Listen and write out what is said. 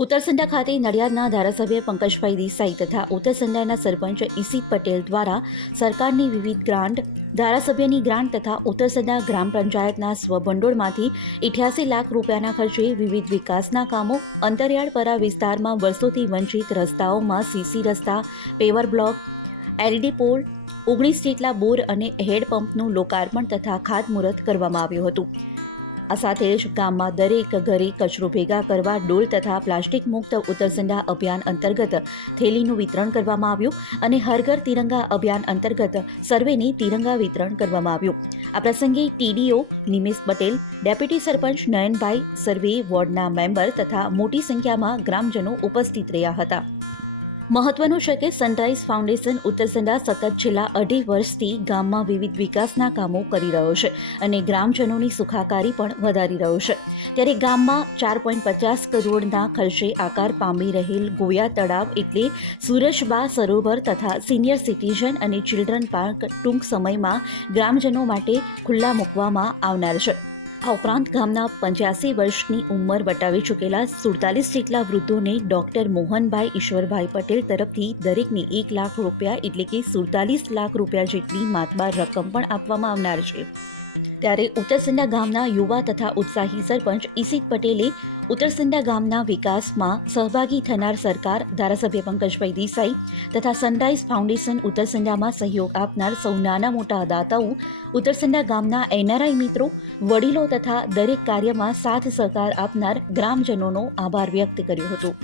ઉત્તરસંડા ખાતે નડિયાદના ધારાસભ્ય પંકજભાઈ દેસાઈ તથા ઉત્તરસંડાના સરપંચ ઈસી પટેલ દ્વારા સરકારની વિવિધ ગ્રાન્ટ, ધારાસભ્યની ગ્રાન્ટ તથા ઉત્તરસંડા ગ્રામ પંચાયતના સ્વભંડોળમાંથી ઇઠ્યાસી લાખ રૂપિયાના ખર્ચે વિવિધ વિકાસના કામો અંતરિયાળપરા વિસ્તારમાં વર્ષોથી વંચિત રસ્તાઓમાં સીસી રસ્તા, પેવર બ્લોક, એલડી પોલ, ઓગણીસ જેટલા બોર અને હેડપંપનું લોકાર્પણ તથા ખાતમુહૂર્ત કરવામાં આવ્યું હતું. આ સાથે જ ગામમાં દરેક ઘરે કચરો ભેગા કરવા, ડોલ તથા પ્લાસ્ટિક મુક્ત ઉત્તરસંડા અભિયાન અંતર્ગત થેલીનું વિતરણ કરવામાં આવ્યું અને હર ઘર તિરંગા અભિયાન અંતર્ગત સર્વેની તિરંગા વિતરણ કરવામાં આવ્યું. આ પ્રસંગે ટીડીઓ નિમેશ પટેલ, ડેપ્યુટી સરપંચ નયનભાઈ, સર્વે વોર્ડના મેમ્બર તથા મોટી સંખ્યામાં ગ્રામજનો ઉપસ્થિત રહ્યા હતા. મહત્વનું છે કે સનરાઈઝ ફાઉન્ડેશન ઉત્તરસંડા સતત છેલ્લા અઢી વર્ષથી ગામમાં વિવિધ વિકાસના કામો કરી રહ્યો છે અને ગ્રામજનોની સુખાકારી પણ વધારી રહ્યો છે. ત્યારે ગામમાં ચાર પોઈન્ટ પચાસ કરોડના ખર્ચે આકાર પામી રહેલ ગોયા તળાવ એટલે સુરજબા સરોવર તથા સિનિયર સિટીઝન અને ચિલ્ડ્રન પાર્ક ટૂંક સમયમાં ગ્રામજનો માટે ખુલ્લા મૂકવામાં આવનાર છે. આ ઉપરાંત ગામના પંચ્યાસી વર્ષની ઉંમર વટાવી ચૂકેલા સુડતાલીસ જેટલા વૃદ્ધોને ડોક્ટર મોહનભાઈ ઈશ્વરભાઈ પટેલ તરફથી દરેકને એક લાખ રૂપિયા એટલે કે સુડતાલીસ લાખ રૂપિયા જેટલી માતબાર રકમ પણ આપવામાં આવનાર છે. ત્યારે ઉત્તરસંડા ગામના યુવા તથા ઉત્સાહી સરપંચ ઈસિત પટેલે ઉત્તરસંડા ગામના વિકાસમાં સહભાગી થનાર સરકાર ધારાસભ્ય પંકજભાઈ દેસાઈ તથા સનરાઈઝ ફાઉન્ડેશન ઉત્તરસંડામાં સહયોગ આપનાર સૌ નાના મોટા દાતાઓ, ઉત્તરસંડા ગામના એનઆરઆઈ મિત્રો, વડીલો તથા દરેક કાર્યમાં સાથ સહકાર આપનાર ગ્રામજનોનો આભાર વ્યક્ત કર્યો હતો.